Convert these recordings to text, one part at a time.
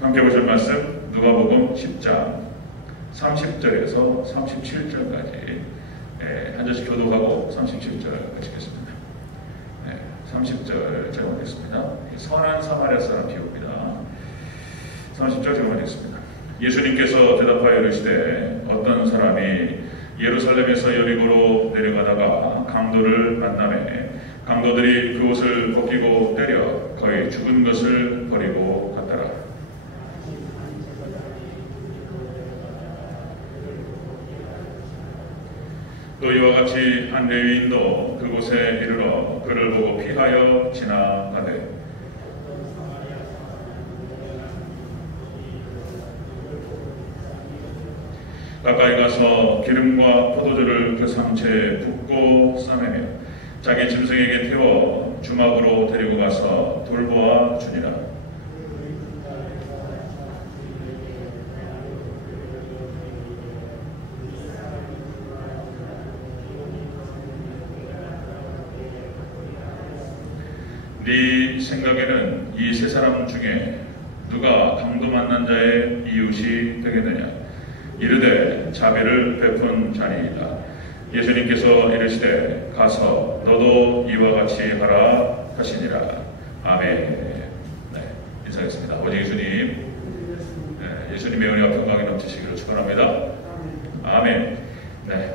함께 보실 말씀 누가복음 10장 30절에서 37절까지 한 절씩 교독하고 37절 마치겠습니다. 30절 제가 보겠습니다. 선한 사마리아 사람 비유입니다. 30절 제가 보겠습니다. 예수님께서 대답하여 이르시되 어떤 사람이 예루살렘에서 여리고로 내려가다가 강도를 만나매 강도들이 그 옷을 벗기고 때려 거의 죽은 것을 버리고 갔더라. 또 이와 같이 한 레위인도 그곳에 이르러 그를 보고 피하여 지나가되 가까이 가서 기름과 포도주를 그 상체에 붓고 싸매며 자기 짐승에게 태워 주막으로 데리고 가서 돌보아 주니라. 네 생각에는 이 세 사람 중에 누가 강도 만난 자의 이웃이 되겠느냐? 이르되 자비를 베푼 자니이다. 예수님께서 이르시되 가서 너도 이와 같이 하라 하시니라. 아멘. 인사하겠습니다. 아버지 예수님, 예수님의 은혜와 평강이 넘치시기를 축원합니다. 아멘.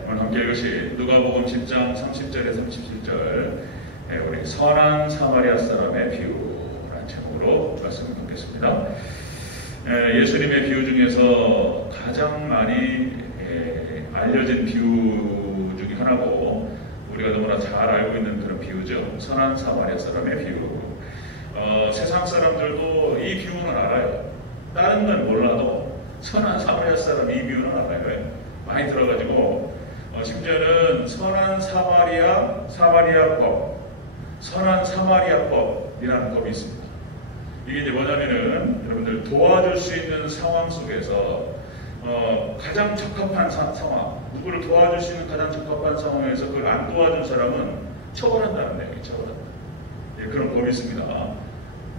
오늘 함께 읽으신 누가복음 10장 30절에 37절 우리 선한 사마리아 사람의 비유라는 제목으로 말씀을 듣겠습니다. 예수님의 비유 중에서 가장 많이 알려진 비유 중에 하나고 우리가 너무나 잘 알고 있는 그런 비유죠. 선한 사마리아 사람의 비유. 세상 사람들도 이 비유는 알아요. 다른 건 몰라도 선한 사마리아 사람 이 비유는 알아요. 많이 들어가지고 심지어는 선한 사마리아법, 선한 사마리아법이라는 법이 있습니다. 이게 이제 뭐냐면은 여러분들 도와줄 수 있는 상황 속에서 가장 적합한 상황, 누구를 도와줄 수 있는 가장 적합한 상황에서 그걸 안 도와준 사람은 처벌한다는 내용이 처벌한다. 그런 법이 있습니다.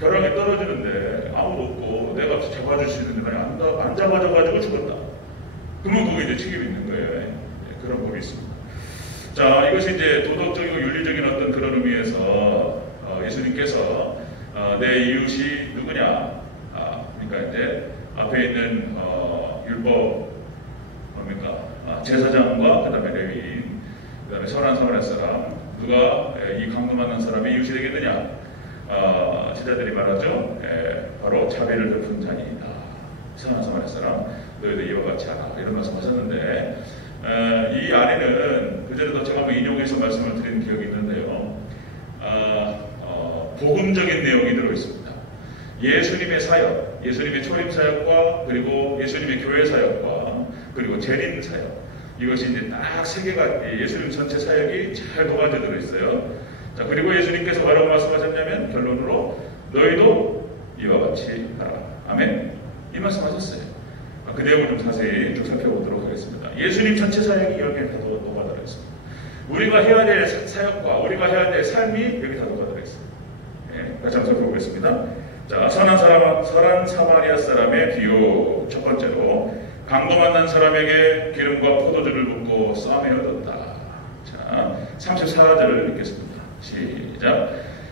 벼락이 떨어지는데 아무도 없고 내가 잡아줄 수 있는데 만약 안 잡아줘가지고 죽었다. 그러면 그게 이제 책임이 있는 거예요. 그런 법이 있습니다. 자, 이것이 이제 도덕적이고 윤리적인 어떤 그런 의미에서 예수님께서 내 이웃이 누구냐? 그러니까 이제 앞에 있는 율법 뭡니까? 제사장과 그다음에 레위인, 그다음에 선한 사마리아 사람, 누가 이 강도 만난 사람의 이웃이 되겠느냐? 제자들이 말하죠. 바로 자비를 베푼 자니이다. 선한 사마리아 사람, 너희도 이와 같이 하라. 이런 말씀하셨는데 이 안에는 그전에도 제가 한번 인용해서 말씀을 드린 기억이 있는데요. 복음적인 내용이 들어있습니다. 예수님의 사역, 예수님의 초림 사역과 그리고 예수님의 교회 사역과 그리고 재림 사역, 이것이 이제 딱 세 개가 예수님 전체 사역이 잘 도가져 들어있어요. 자, 그리고 예수님께서 뭐라고 말씀하셨냐면 결론으로 너희도 이와 같이 하라. 아멘. 이 말씀하셨어요. 그 내용을 좀 자세히 좀 살펴보도록 하겠습니다. 예수님 전체 사역이 여기에 다 녹아 들어있습니다. 우리가 해야 될 사역과 우리가 해야 될 삶이 여기 다 녹아 들어있습니다. 같이 한번 살펴보겠습니다. 자, 선한 사마리아 사람의 비유. 첫 번째로 강도 만난 사람에게 기름과 포도주를 붓고 쌈에 얻었다. 자, 34절을 읽겠습니다. 시작.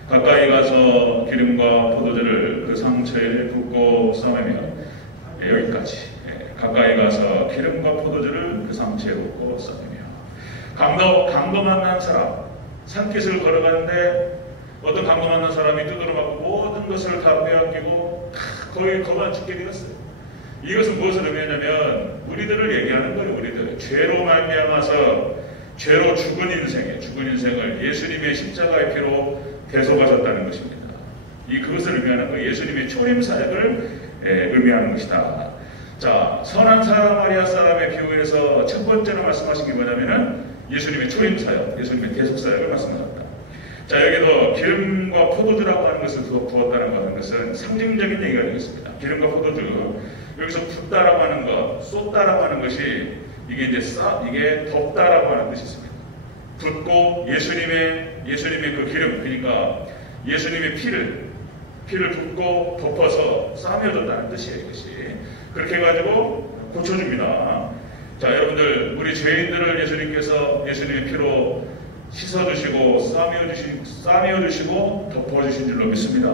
가까이 가서 기름과 포도주를 그 상처에 붓고 싸매며 여기까지. 가까이 가서 기름과 포도주를 그 상처에 붓고 싸매며 강도 만난 사람, 산깃을 걸어가는데 어떤 강도 만난 사람이 두드러 맞고 모든 것을 다 빼앗기고 거의 거만 죽게 되었어요. 이것은 무엇을 의미하냐면 우리들을 얘기하는 거예요. 우리들 죄로 말미암아서 죄로 죽은 인생을 예수님의 십자가의 피로 대속하셨다는 것입니다. 그것을 의미하는 거예요. 예수님의 초림 사역을 의미하는 것이다. 자, 선한 사마리아 사람의 비유에서 첫 번째로 말씀하신 게 뭐냐면은 예수님의 초림 사역, 예수님의 대속 사역을 말씀하셨다. 자, 여기도 기름과 포도주라고 하는 것을 부었다는 것은 상징적인 얘기가 되겠습니다. 기름과 포도주, 여기서 붓다라고 하는 것, 쏟다라고 하는 것이 이게 덮다라고 하는 뜻이 있습니다. 붓고 예수님의 그 기름, 그러니까 예수님의 피를 피를 붓고 덮어서 싸매어줬다는 뜻이에요. 이것이 그렇게 해가지고 고쳐줍니다. 자, 여러분들, 우리 죄인들을 예수님께서 예수님의 피로 씻어주시고 싸매어주시고 덮어주신 줄로 믿습니다.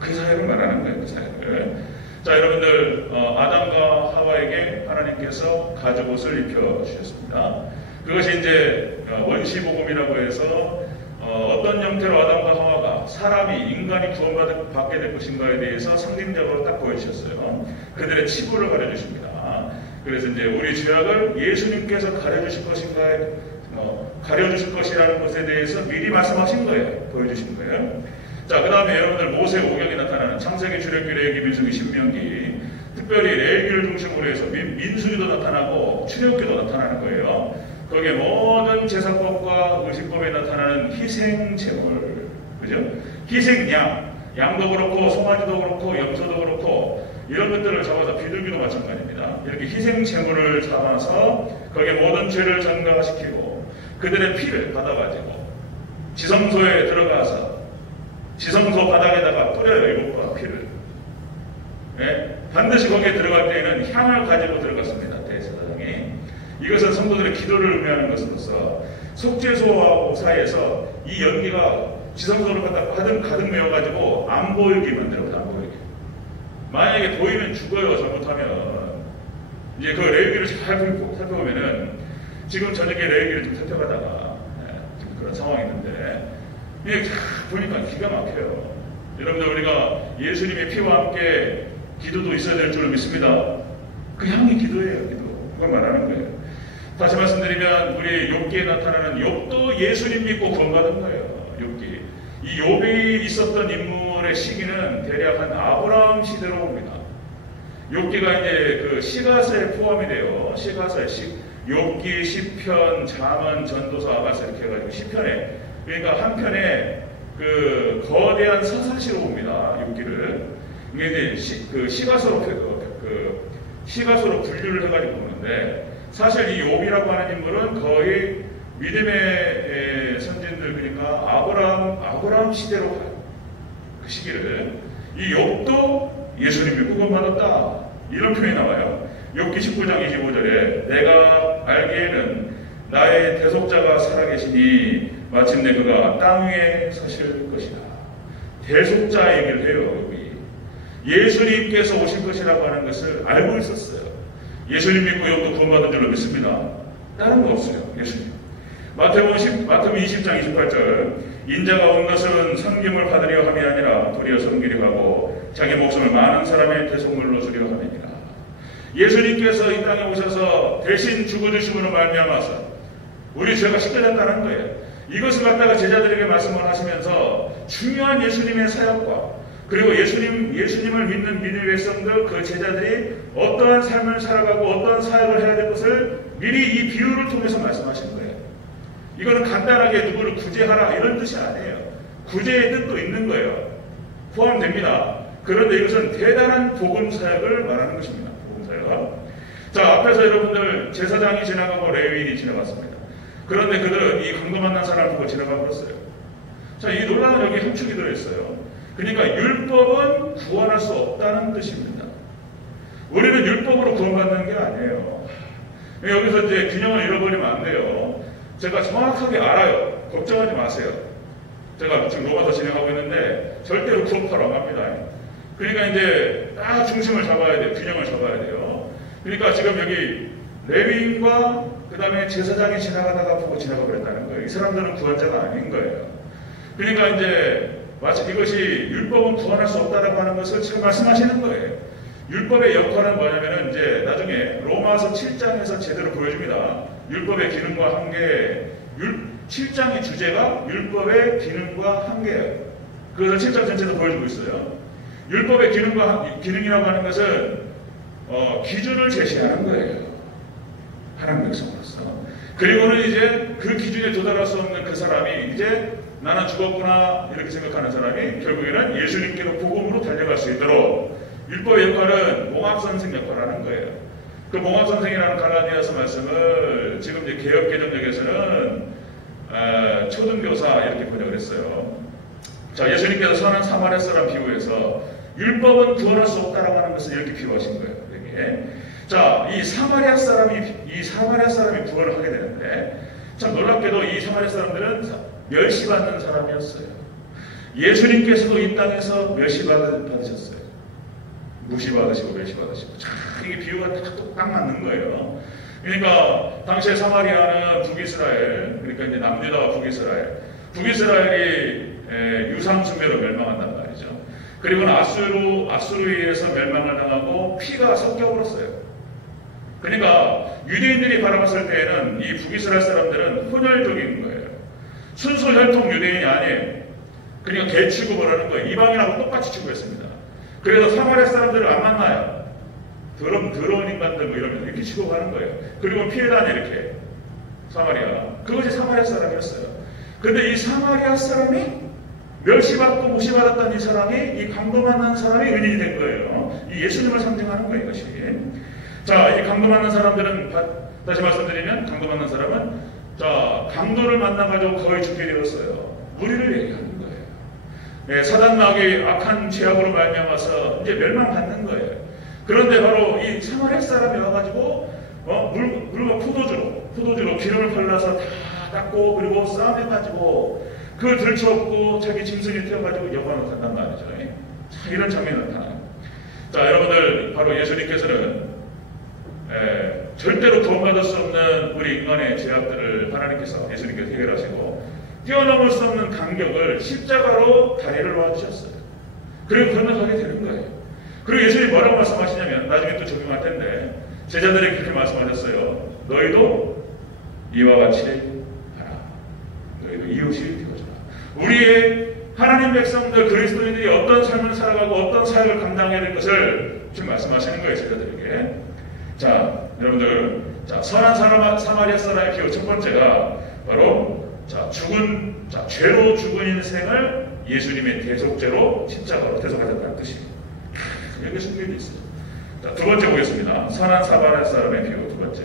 그 사역을 말하는 거예요. 그 사역을. 자, 여러분들, 아담과 하와에게 하나님께서 가죽옷을 입혀주셨습니다. 그것이 이제 원시복음이라고 해서 어떤 형태로 아담과 하와가 사람이, 인간이 구원받게 될 것인가에 대해서 상징적으로 딱 보여주셨어요. 그들의 치부를 가려주십니다. 그래서 이제 우리 죄악을 예수님께서 가려주실 것이라는 것에 대해서 미리 말씀하신 거예요. 보여주신 거예요. 자, 그 다음에 여러분들 모세 오경이 나타나는 창세기, 출애굽기, 레위기, 민수기, 신명기, 특별히 레위기를 중심으로 해서 민수기도 나타나고 출애굽기도 나타나는 거예요. 거기에 모든 제사법과 의식법에 나타나는 희생 제물, 그죠? 희생 양도 그렇고 송아지도 그렇고 염소도 그렇고 이런 것들을 잡아서 비둘기도 마찬가지입니다. 이렇게 희생 제물을 잡아서 거기에 모든 죄를 전가시키고 그들의 피를 받아가지고 지성소에 들어가서 지성소 바닥에다가 뿌려요. 7번 피를. 네? 반드시 거기에 들어갈 때에는 향을 가지고 들어갔습니다. 대제사장이. 이것은 성도들의 기도를 의미하는 것으로서 속죄소하고 사이에서 이 연기가 지성소를 갖다 가득 메워가지고 안 보이게 만들어요. 안 보이게. 만약에 보이면 죽어요. 잘못하면. 이제 그 레위기를 잘 살펴보면은 지금 저녁에 레위기를 좀 살펴가다가 지금 그런 상황이 있는데 이게 보니까 기가 막혀요. 여러분들, 우리가 예수님의 피와 함께 기도도 있어야 될 줄 믿습니다. 그 향이 기도예요. 기도. 그걸 말하는 거예요. 다시 말씀드리면 우리 욥기에 나타나는 욥도 예수님 믿고 구원받은 거예요. 욥기. 이 욥이 있었던 인물의 시기는 대략 한 아브라함 시대로 옵니다. 욥기가 이제 그 시가서에 포함이 돼요. 시가서에 욥기, 시편, 잠언, 전도서, 아가서 이렇게 해가지고 시편에, 그러니까 한 편에 그 거대한 서사시로 봅니다. 욥기를. 이게 이제 시가서로 분류를 해가지고 보는데, 사실 이 욥이라고 하는 인물은 거의 믿음의 선진들, 그러니까 아브라함 시대로 가요. 그 시기를. 이 욥도 예수님이 구원받았다. 이런 표현이 나와요. 욥기 19장 25절에 내가 알기에는 나의 대속자가 살아계시니 마침내 그가 땅 위에 서실 것이다. 대속자 얘기를 해요. 여기. 예수님께서 오실 것이라고 하는 것을 알고 있었어요. 예수님 믿고 욥도 구원받은 줄로 믿습니다. 다른 거 없어요. 예수님. 마태복음 20장 28절 인자가 온 것은 섬김을 받으려 함이 아니라 도리어 섬기려 하고 자기 목숨을 많은 사람의 대속물로 주려 함이니라. 예수님께서 이 땅에 오셔서 대신 죽어주심으로 말미암아서 우리 죄가 씻겨졌다는 거예요. 이것을 갖다가 제자들에게 말씀을 하시면서 중요한 예수님의 사역과 그리고 예수님을 믿는 믿음의 백성들, 그 제자들이 어떠한 삶을 살아가고 어떠한 사역을 해야 될 것을 미리 이 비유를 통해서 말씀하신 거예요. 이거는 간단하게 누구를 구제하라 이런 뜻이 아니에요. 구제의 뜻도 있는 거예요. 포함됩니다. 그런데 이것은 대단한 복음 사역을 말하는 것입니다. 복음 사역. 자, 앞에서 여러분들 제사장이 지나가고 레위인이 지나갔습니다. 그런데 그들은 이 강도 만난 사람을 보고 지나가 버렸어요. 자, 이 논란은 여기 함축이 들어있어요. 그러니까 율법은 구원할 수 없다는 뜻입니다. 우리는 율법으로 구원받는 게 아니에요. 여기서 이제 균형을 잃어버리면 안 돼요. 제가 정확하게 알아요. 걱정하지 마세요. 제가 지금 로마서 진행하고 있는데 절대로 구원파로 안 갑니다. 그러니까 이제 딱 중심을 잡아야 돼요. 균형을 잡아야 돼요. 그러니까 지금 여기 레위인과 그 다음에 제사장이 지나가다가 보고 지나가 버렸다는 거예요. 이 사람들은 구원자가 아닌 거예요. 그러니까 이제 마치 이것이 율법은 구원할 수 없다라고 하는 것을 지금 말씀하시는 거예요. 율법의 역할은 뭐냐면은 이제 나중에 로마서 7장에서 제대로 보여줍니다. 율법의 기능과 한계, 7장의 주제가 율법의 기능과 한계예요. 그래서 7장 전체도 보여주고 있어요. 율법의 기능이라고 하는 것은 기준을 제시하는 거예요. 하나님 백성으로서. 그리고는 이제 그 기준에 도달할 수 없는 그 사람이 이제 나는 죽었구나 이렇게 생각하는 사람이 결국에는 예수님께로 복음으로 달려갈 수 있도록 율법의 역할은 몽합선생 역할을 하는 거예요. 그 몽합선생이라는 갈라디아서 말씀을 지금 이제 개혁개정역에서는 초등교사 이렇게 번역을 했어요. 자, 예수님께서 선한 사마리아 사람 비유해서 율법은 구원할 수 없다라고 하는 것을 이렇게 비유하신 거예요. 여기에. 자, 이 사마리아 사람이 구원을 하게 되는데, 참 놀랍게도 이 사마리아 사람들은 멸시받는 사람이었어요. 예수님께서도 이 땅에서 멸시받으셨어요. 무시받으시고 멸시받으시고. 참 이게 비유가 딱 맞는 거예요. 그러니까 당시에 사마리아는 북이스라엘, 그러니까 이제 남유다와 북이스라엘이 유상숭배로 멸망한단 말이죠. 그리고 아수르에 의해서 멸망을 당하고 피가 섞여버렸어요. 그러니까 유대인들이 바라봤을 때에는 이 북이스라엘 사람들은 혼혈족인 거예요. 순수 혈통 유대인이 아니에요. 그러니까 개 취급을 하는 거예요. 이방인하고 똑같이 취급했습니다. 그래서 사마리아 사람들을 안 만나요. 더러운 인간들 뭐 이러면서 이렇게 취급하는 거예요. 그리고 피해다니 이렇게. 사마리아. 그것이 사마리아 사람이었어요. 근데 이 사마리아 사람이 멸시받고 무시받았던 이 사람이 이 강도 만난 사람이 은인이 된 거예요. 이 예수님을 상징하는 거예요, 이것이. 자, 이 강도 만난 사람들은, 다시 말씀드리면, 강도 만난 사람은, 자, 강도를 만나가지고 거의 죽게 되었어요. 우리를 얘기하는 거예요. 네, 사단마귀 악한 죄악으로 말미암아서 이제 멸망받는 거예요. 그런데 바로 이 사마리아 사람이 와가지고, 물과 포도주로 기름을 발라서 다 닦고, 그리고 싸움해가지고, 그걸 들쳐업고 자기 짐승에 태워가지고 여관으로 간단 말이죠. 자, 이런 장면이 나타나요. 자, 여러분들, 바로 예수님께서는 절대로 구원받을 수 없는 우리 인간의 죄악들을 하나님께서 예수님께서 해결하시고 뛰어넘을 수 없는 간격을 십자가로 다리를 놓아주셨어요. 그리고 건너가게 되는 거예요. 그리고 예수님이 뭐라고 말씀하시냐면, 나중에 또 적용할 텐데, 제자들에게 그렇게 말씀하셨어요. 너희도 이와 같이 하라. 너희도 이웃이 되어줘라. 우리의 하나님 백성들 그리스도인들이 어떤 삶을 살아가고 어떤 사역을 감당해야 될 것을 지금 말씀하시는 거예요, 제자들에게. 자, 여러분들, 자, 선한 사마리아 사람의 비유 첫 번째가 바로, 자, 죄로 죽은 인생을 예수님의 대속죄로 십자가로 대속하셨다는 뜻이에요. 여기 숨겨져 있어요. 자, 두 번째 보겠습니다. 선한 사마리아 사람의 비유 두 번째.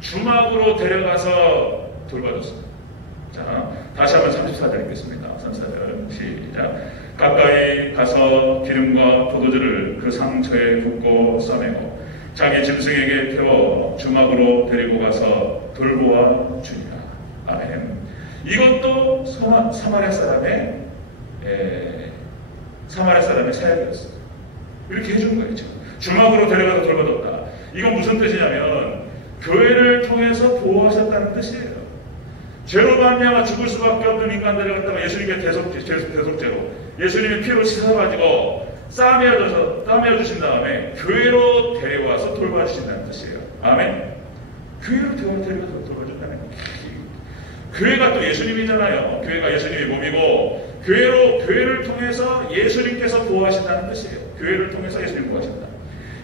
주막으로 데려가서 돌봐줬습니다. 자, 다시 한번 34절 읽겠습니다. 34절 시작. 가까이 가서 기름과 포도주를 그 상처에 붓고 싸매고 자기 짐승에게 태워 주막으로 데리고 가서 돌보아 주니라. 아멘. 이것도 사마리아 사람의 사역이었어요. 이렇게 해주는 거예요. 주막으로 데려가서 돌봐줬다. 이건 무슨 뜻이냐면 교회를 통해서 보호하셨다는 뜻이에요. 죄로 말미암아 죽을 수밖에 없는 인간들을 갖다가 예수님의 대속죄로 예수님의 피로 씻어가지고 싸매어 주신 다음에 교회로 데려와서 돌봐주신다는 뜻이에요. 아멘. 교회로 데려와서 돌봐준다는 거예요. 교회가 또 예수님이잖아요. 교회가 예수님의 몸이고 교회를 통해서 예수님께서 보호하신다는 뜻이에요. 교회를 통해서 예수님 보호하신다.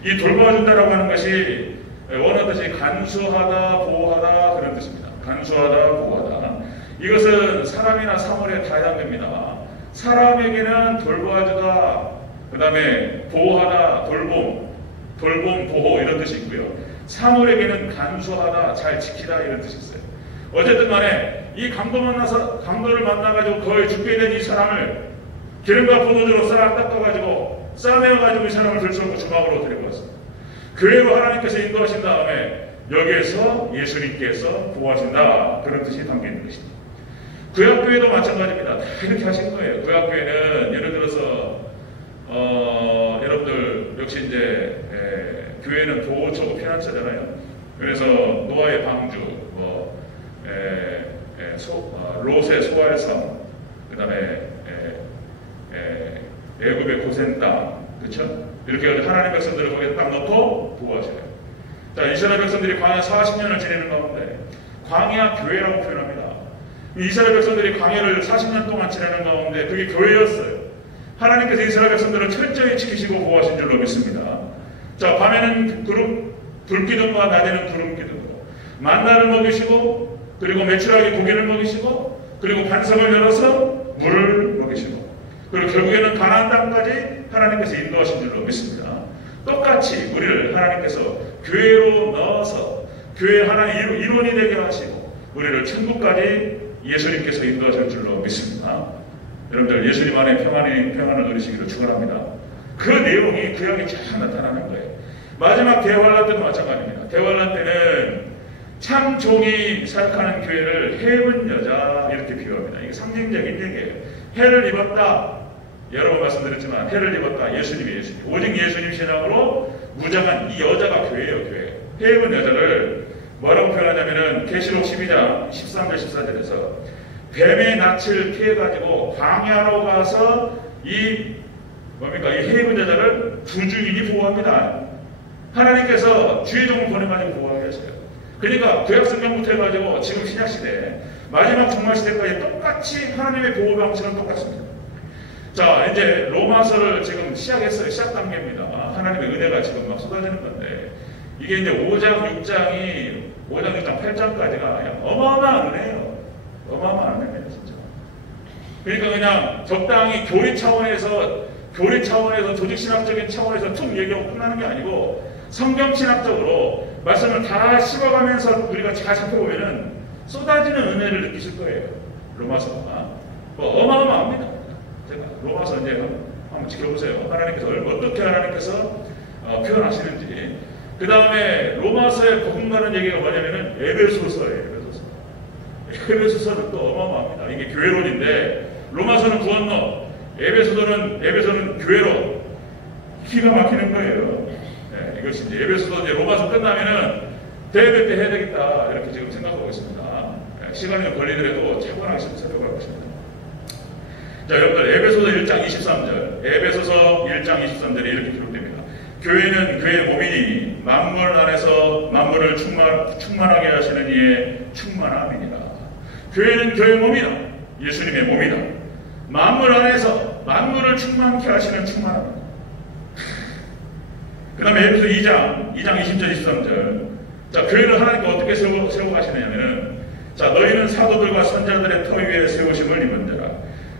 이 돌봐준다라고 하는 것이 원하는 뜻이 간수하다, 보호하다 그런 뜻입니다. 간수하다, 보호하다. 이것은 사람이나 사물에 다 해당됩니다. 사람에게는 돌봐주다, 그 다음에 보호하다, 돌봄, 보호 이런 뜻이 있고요. 사물에게는 간수하다, 잘 지키다 이런 뜻이 있어요. 어쨌든 간에 이 강도를 만나가지고 거의 죽게 된 이 사람을 기름과 포도주로 닦아가지고 싸매어가지고 이 사람을 들쳐오고 주막으로 데리고 왔습니다. 교회로 하나님께서 인도하신 다음에 여기에서 예수님께서 보호하신다 그런 뜻이 담겨있는 것입니다. 구약교회도 마찬가지입니다. 다 이렇게 하신 거예요. 구약교회는 예를 들어서 여러분들 역시 이제 교회는 보호처고 피난처잖아요. 그래서 노아의 방주, 롯의 소활 섬, 그 다음에 애굽의 고센 땅, 그렇죠? 이렇게 해서 하나님 백성들을 거기에 딱 넣고 보호하셔요. 자, 이스라엘 백성들이 광야 40년을 지내는 가운데 광야 교회라고 표현합니다. 이스라엘 백성들이 광야를 40년 동안 지내는 가운데 그게 교회였어요. 하나님께서 이스라엘 백성들을 철저히 지키시고 보호하신 줄로 믿습니다. 자, 밤에는 불기둥과 낮에는 구름기둥으로 만나를 먹이시고 그리고 메추라기 고기를 먹이시고 그리고 반석을 열어서 물을 먹이시고 그리고 결국에는 가나안 땅까지 하나님께서 인도하신 줄로 믿습니다. 똑같이 우리를 하나님께서 교회로 넣어서 교회 하나의 일원이 되게 하시고 우리를 천국까지 예수님께서 인도하실 줄로 믿습니다. 여러분들 예수님 안에 평안을 누리시기를 축원합니다. 그 내용이 구약에 쫙 나타나는 거예요. 마지막 대환란 때도 마찬가지입니다. 대환란 때는 참 종이 사역하는 교회를 해입은 여자 이렇게 비유합니다. 이게 상징적인 얘기예요. 해를 입었다. 여러 번 말씀드렸지만 해를 입었다. 예수님. 오직 예수님 신앙으로 무장한 이 여자가 교회예요. 교회. 해입은 여자를 뭐라고 표현하냐면은 계시록 12장 13절 14절에서 뱀의 낯을 피해가지고 광야로 가서 이 해입은 여자를 부주인이 보호합니다. 하나님께서 주의 종을 보내가지고 보호하게 하셔요. 그러니까 구약성경부터 해가지고 지금 신약시대 마지막 종말시대까지 똑같이 하나님의 보호 방식은 똑같습니다. 자, 이제 로마서를 지금 시작했어요. 시작 단계입니다. 하나님의 은혜가 지금 막 쏟아지는 건데 이게 이제 5장 6장 8장까지가 어마어마한 은혜예요. 어마어마한 은혜예요, 진짜. 그러니까 그냥 적당히 교리 차원에서 조직신학적인 차원에서 툭 얘기하고 끝나는 게 아니고 성경신학적으로 말씀을 다 씹어가면서 우리가 잘 살펴보면은 쏟아지는 은혜를 느끼실 거예요. 로마서가. 어마어마합니다. 제가 로마서 이제 한번 지켜보세요. 하나님께서 어떻게 하나님께서 표현하시는지. 그 다음에 로마서에 거듭나는 얘기가 뭐냐면은 에베소서예요. 에베소서는 또 어마어마합니다. 이게 교회론인데 로마서는 구원론, 에베소는 교회론. 기가 막히는 거예요. 네, 이것이 이제 에베소서 이제 로마서 끝나면은 대회 때 해야 되겠다 이렇게 지금 생각하고 있습니다. 네, 시간이 좀 걸리더라도 차분하게 살펴볼 것입니다. 자, 여러분들 에베소서 1장 23절, 에베소서 1장 23절에 이렇게 기록됩니다. 교회는 그의 몸이니 만물 안에서 만물을 충만하게 하시는 이의 충만함이니라. 교회는 그의 몸이다. 예수님의 몸이다. 만물 안에서 만물을 충만케 하시는 충만함이다. 그 다음에 에베소 2장 20절 23절. 자, 교회를 하나님께 어떻게 세워 가시느냐면은, 자, 너희는 사도들과 선자들의 터 위에 세우심을 입은 자라.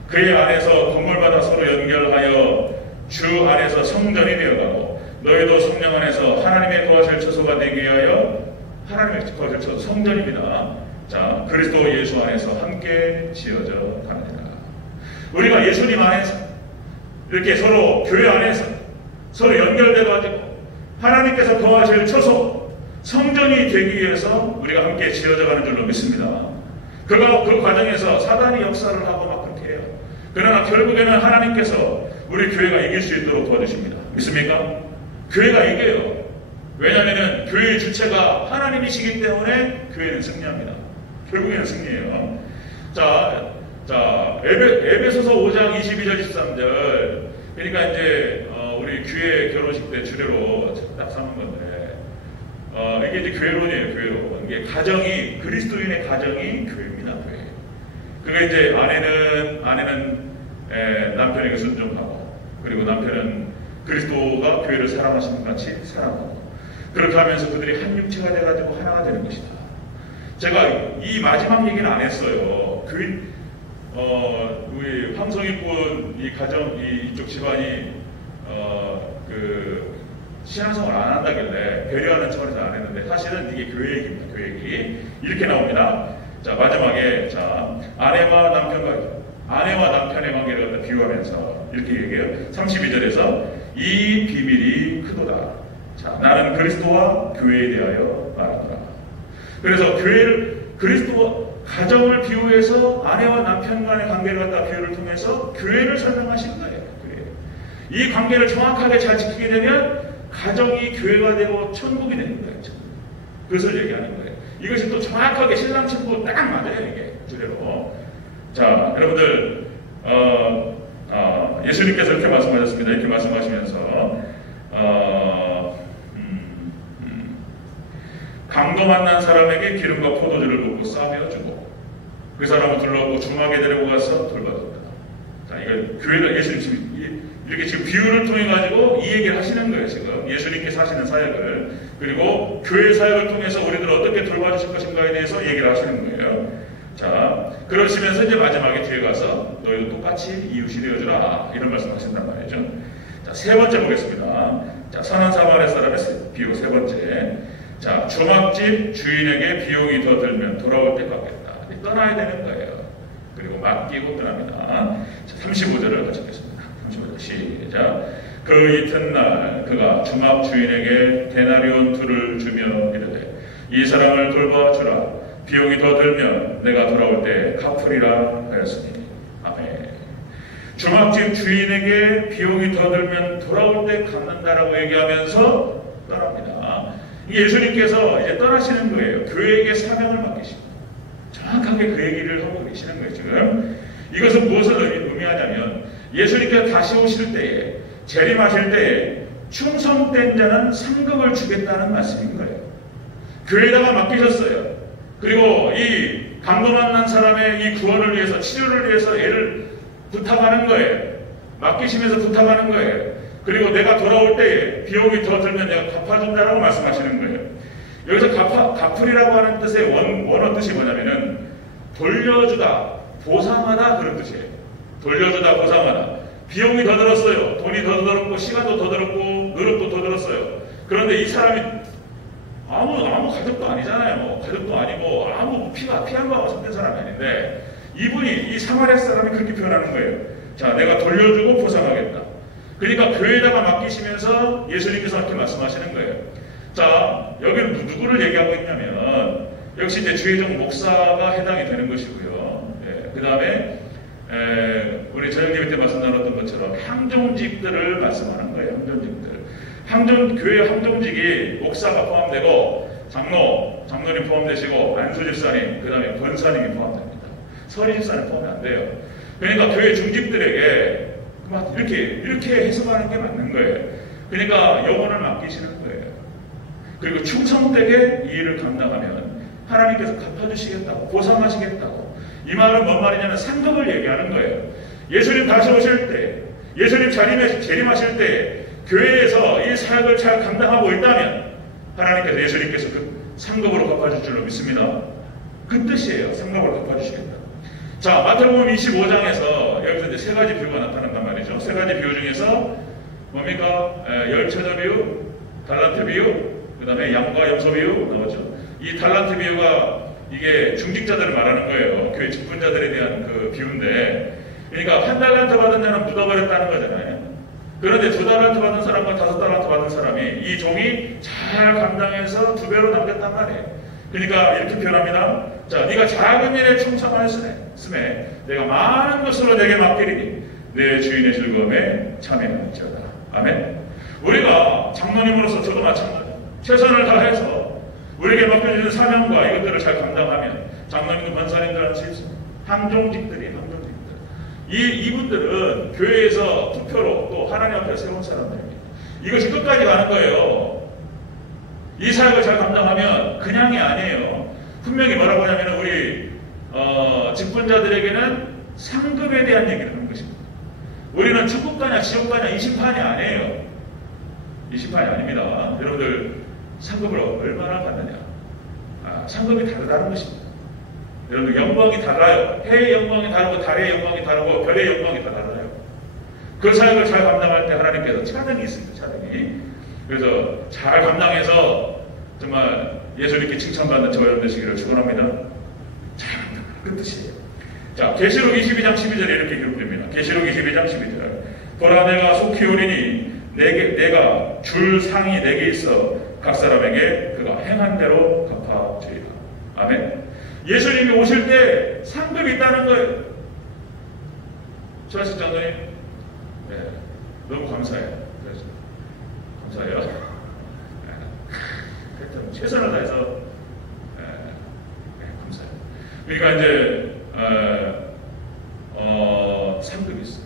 그의 안에서 건물마다 서로 연결하여 주 안에서 성전이 되어가고, 너희도 성령 안에서 하나님의 거하실 처소가 되기 위하여 하나님의 거하실 처소 성전입니다. 자, 그리스도 예수 안에서 함께 지어져 가느니라. 우리가 예수님 안에서 이렇게 서로 교회 안에서 서로 연결돼가지고 하나님께서 거하실 처소 성전이 되기 위해서 우리가 함께 지어져 가는 줄로 믿습니다. 그 과정에서 사단이 역사를 하고 막 그렇게 해요. 그러나 결국에는 하나님께서 우리 교회가 이길 수 있도록 도와주십니다. 믿습니까? 교회가 이겨요. 왜냐하면 교회의 주체가 하나님이시기 때문에 교회는 승리합니다. 결국에는 승리해요. 자, 에베소서 5장 22절 23절. 그러니까 이제 우리 교회 결혼식 때 주례로 딱 삼은 건데, 이게 이제 교회론이에요. 교회론. 이게 가정이, 그리스도인의 가정이 교회입니다. 교회. 그게 이제 아내는 남편에게 순종하고, 그리고 남편은 그리스도가 교회를 사랑하시는 것 같이 사랑하고, 그렇게 하면서 그들이 한 육체가 돼가지고 하나가 되는 것이다. 제가 이 마지막 얘기는 안 했어요. 우리 황성익군 이 가정, 이쪽 집안이, 신앙생활 안 한다길래 배려하는 차원에서 안 했는데, 사실은 이게 교회 얘기입니다. 교회 얘기. 이렇게 나옵니다. 자, 마지막에, 자, 아내와 남편의 관계를 갖다 비유하면서 이렇게 얘기해요. 32절에서 이 비밀이 크도다. 자, 나는 그리스도와 교회에 대하여 말하노라. 그래서 그리스도와 가정을 비유해서 아내와 남편 간의 관계를 갖다 비유를 통해서 교회를 설명하시는 거예요. 이 관계를 정확하게 잘 지키게 되면 가정이 교회가 되고 천국이 되는 거예요. 그것을 얘기하는 거예요. 이것이 또 정확하게 신랑 신부 딱 맞아요. 이게 주례로. 자, 여러분들 예수님께서 이렇게 말씀하셨습니다. 이렇게 말씀하시면서 강도 만난 사람에게 기름과 포도주를 붓고 싸매어 주고 그 사람을 둘러고 주막에 데리고 가서 돌봐줍니다. 자, 이거 교회를 예수님 이렇게 지금 비유를 통해 가지고 이 얘기를 하시는 거예요. 지금 예수님께서 하시는 사역을, 그리고 교회 사역을 통해서 우리들 어떻게 돌봐주실 것인가에 대해서 얘기를 하시는 거예요. 자, 그러시면서 이제 마지막에 뒤에 가서 너희도 똑같이 이웃이 되어주라 이런 말씀하신단 말이죠. 자, 세 번째 보겠습니다. 자, 선한 사마리아 사람의 비유 세 번째. 자, 주막집 주인에게 비용이 더 들면 돌아올 때 갚겠다. 떠나야 되는 거예요. 그리고 맡기고 떠납니다. 35절을 같이 읽겠습니다. 35절 시작. 그 이튿날 그가 주막 주인에게 데나리온 둘을 주며 이르되 이 사람을 돌봐주라. 비용이 더 들면 내가 돌아올 때 갚으리라 하였으니. 아멘. 주막집 주인에게 비용이 더 들면 돌아올 때 갚는다라고 얘기하면서 떠납니다. 예수님께서 이제 떠나시는 거예요. 교회에게 사명을 맡기시고 정확하게 그 얘기를 하고 계시는 거예요. 지금 이것은 무엇을 의미하냐면 예수님께서 다시 오실 때에 재림하실 때에 충성된 자는 상급을 주겠다는 말씀인 거예요. 교회에다가 맡기셨어요. 그리고 이 강도 만난 사람의 이 구원을 위해서, 치료를 위해서 애를 부탁하는 거예요. 맡기시면서 부탁하는 거예요. 그리고 내가 돌아올 때에 비용이 더 들면 내가 갚아준다라고 말씀하시는 거예요. 여기서 갚으리라고 하는 뜻의 원어 뜻이 뭐냐면은 돌려주다, 보상하다 그런 뜻이에요. 돌려주다, 보상하다. 비용이 더 들었어요. 돈이 더 들었고 시간도 더 들었고 노력도 더 들었어요. 그런데 이 사람이 아무 가족도 아니잖아요. 가족도 아니고 아무 피한 거하고 섞인 사람이 아닌데 이분이 이 사마리아 사람이 그렇게 표현하는 거예요. 자, 내가 돌려주고 보상하겠다. 그러니까 교회에다가 맡기시면서 예수님께서 이렇게 말씀하시는 거예요. 자, 여기는 누구를 얘기하고 있냐면 역시 이제 주의정 목사가 해당이 되는 것이고요. 그 다음에 우리 저녁예배 때 말씀 나눴던 것처럼 항종직들을 말씀하는 거예요. 항종직들. 교회 항종직이 목사가 포함되고 장로님 포함되시고 안수집사님, 그 다음에 권사님이 포함됩니다. 서리집사님 포함이 안 돼요. 그러니까 교회 중직들에게 막 이렇게 해석하는 게 맞는 거예요. 그러니까 영혼을 맡기시는 거예요. 그리고 충성되게 이 일을 감당하면 하나님께서 갚아주시겠다고, 보상하시겠다고. 이 말은 뭔 말이냐면 상급을 얘기하는 거예요. 예수님 다시 오실 때, 예수님 재림하실 때 교회에서 이 사역을 잘 감당하고 있다면 하나님께서, 예수님께서 그 상급으로 갚아줄 줄로 믿습니다. 그 뜻이에요. 상급으로 갚아주시겠다. 자, 마태복음 25장에서 여기서 이제 세 가지 비유가 나타난단 말이죠. 세 가지 비유 중에서 뭡니까? 열처자 비유, 달란트 비유, 그 다음에 양과 염소 비유 나오죠. 이 달란트 비유가 이게 중직자들을 말하는 거예요. 교회 직분자들에 대한 그 비유인데, 그러니까 한 달란트 받은 자는 묻어버렸다는 거잖아요. 그런데 2달란트 받은 사람과 5달란트 받은 사람이 이 종이 잘 감당해서 2배로 남겼단 말이에요. 그러니까 이렇게 표현합니다. 자, 네가 작은 일에 충성하였음에 내가 많은 것으로 내게 맡기리니 내 주인의 즐거움에 참여할지어다. 아멘. 우리가 장로님으로서 저도 마찬가지입니다. 최선을 다해서 우리에게 맡겨주는 사명과 이것들을 잘 감당하면 장로님도 권사님도 할 수 있습니다. 항종직들이에요. 이분들은 교회에서 투표로 또 하나님 앞에 세운 사람들입니다. 이것이 끝까지 가는 거예요. 이 사역을 잘 감당하면 그냥이 아니에요. 분명히 뭐라고 하냐면 우리 직분자들에게는 상급에 대한 얘기를 하는 것입니다. 우리는 천국 가냐 지옥 가냐 이 심판이 아니에요. 이 심판이 아닙니다. 여러분들 상급을 얼마나 받느냐. 상급이 다르다는 것입니다. 여러분 영광이 달라요. 해의 영광이 다르고 달의 영광이 다르고 별의 영광이 다 달라요. 그 사역을 잘 감당할 때 하나님께서 차등이 있습니다. 차등이. 그래서 잘 감당해서 정말 예수님께 칭찬받는 저와 여러분 되시기를 축원합니다. 잘 감당하는 그 뜻이에요. 자, 계시록 22장 12절에 이렇게 기록됩니다. 계시록 22장 12절. 보라 내가 속히 오리니 내가 줄 상이 내게 있어 각 사람에게 그가 행한 대로 갚아주리라. 아멘. 예수님이 오실 때 상급이 있다는 거예요. 조하식 장로님, 네, 너무 감사해요. 그래서 감사해요. 네, 최선을 다해서 감사해요. 그러니까 이제 상급이 있어요.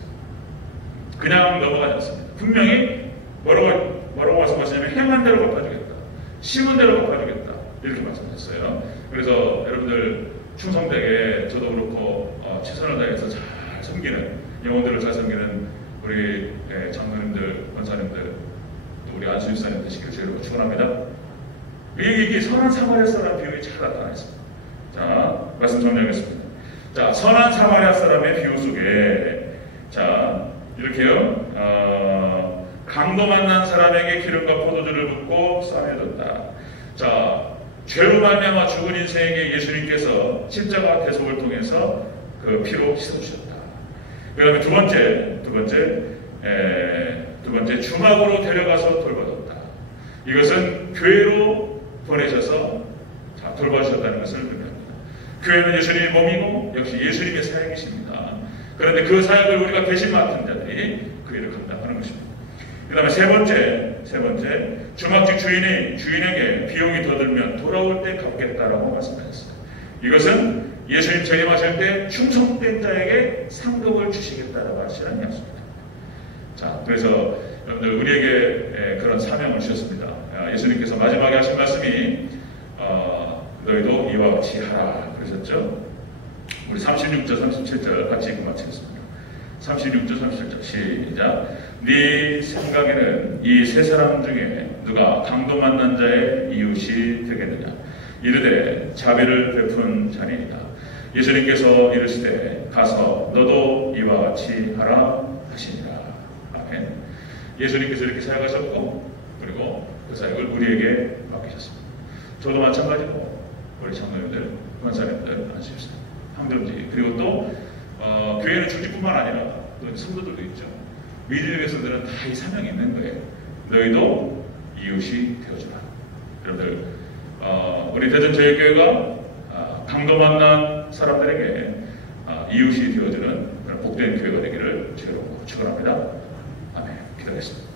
그냥 넘어가지 않습니다. 분명히 뭐라고 말씀하시냐면 행한 대로 갚아주겠다. 심은 대로 갚아주겠다. 이렇게 말씀하셨어요. 그래서 여러분들 충성되게 저도 그렇고 최선을 다해서 잘 섬기는, 영혼들을 잘 섬기는 우리 장로님들, 권사님들, 또 우리 안수집사님들 시키를 주기로 축원합니다. 이게 선한 사마리아 사람 비유가 잘 나타나 있습니다. 자, 말씀 정리하겠습니다. 자, 선한 사마리아 사람의 비유 속에 자 이렇게요. 강도 만난 사람에게 기름과 포도주를 붓고 싸매줬다. 자, 죄로 말미암아 죽은 인생에게 예수님께서 십자가 대속을 통해서 그 피로 씻어주셨다. 그 다음에 두 번째 중학으로 데려가서 돌봐줬다. 이것은 교회로 보내셔서 돌봐주셨다는 것을 의미합니다. 교회는 예수님의 몸이고 역시 예수님의 사역이십니다. 그런데 그 사역을 우리가 대신 맡은 자들이 그 일을 감당하는 것입니다. 그 다음에 세 번째 중학집 주인에게 비용이 더 들면 돌아올 때 갚겠다라고 말씀하셨습니다. 이것은 예수님 재림하실 때 충성된 자에게 상급을 주시겠다라고 하시는 약속입니다. 자, 그래서 여러분들 우리에게 그런 사명을 주셨습니다. 예수님께서 마지막에 하신 말씀이 너희도 이와 같이 하라 그러셨죠. 우리 36절 37절 같이 읽고 마치겠습니다. 36절 37절 시작. 네 생각에는 이 세 사람 중에 누가 강도 만난 자의 이웃이 되겠느냐. 이르되 자비를 베푼 자니이다. 예수님께서 이르시되 가서 너도 이와 같이 하라 하시니라. 아멘. 예수님께서 이렇게 사역하셨고 그리고 그 사역을 우리에게 맡기셨습니다. 저도 마찬가지로 우리 장로님들, 권사님들 하십시오. 한명지 그리고 또 교회는 중직뿐만 아니라 또 성도들도 있죠. 믿음의 백성들은 다 이 사명이 있는 거예요. 너희도 이웃이 되어주라. 여러분들 우리 대전제일교회가 강도 만난 사람들에게 이웃이 되어주는 그런 복된 교회가 되기를 주로 축원합니다. 아멘. 기도하겠습니다.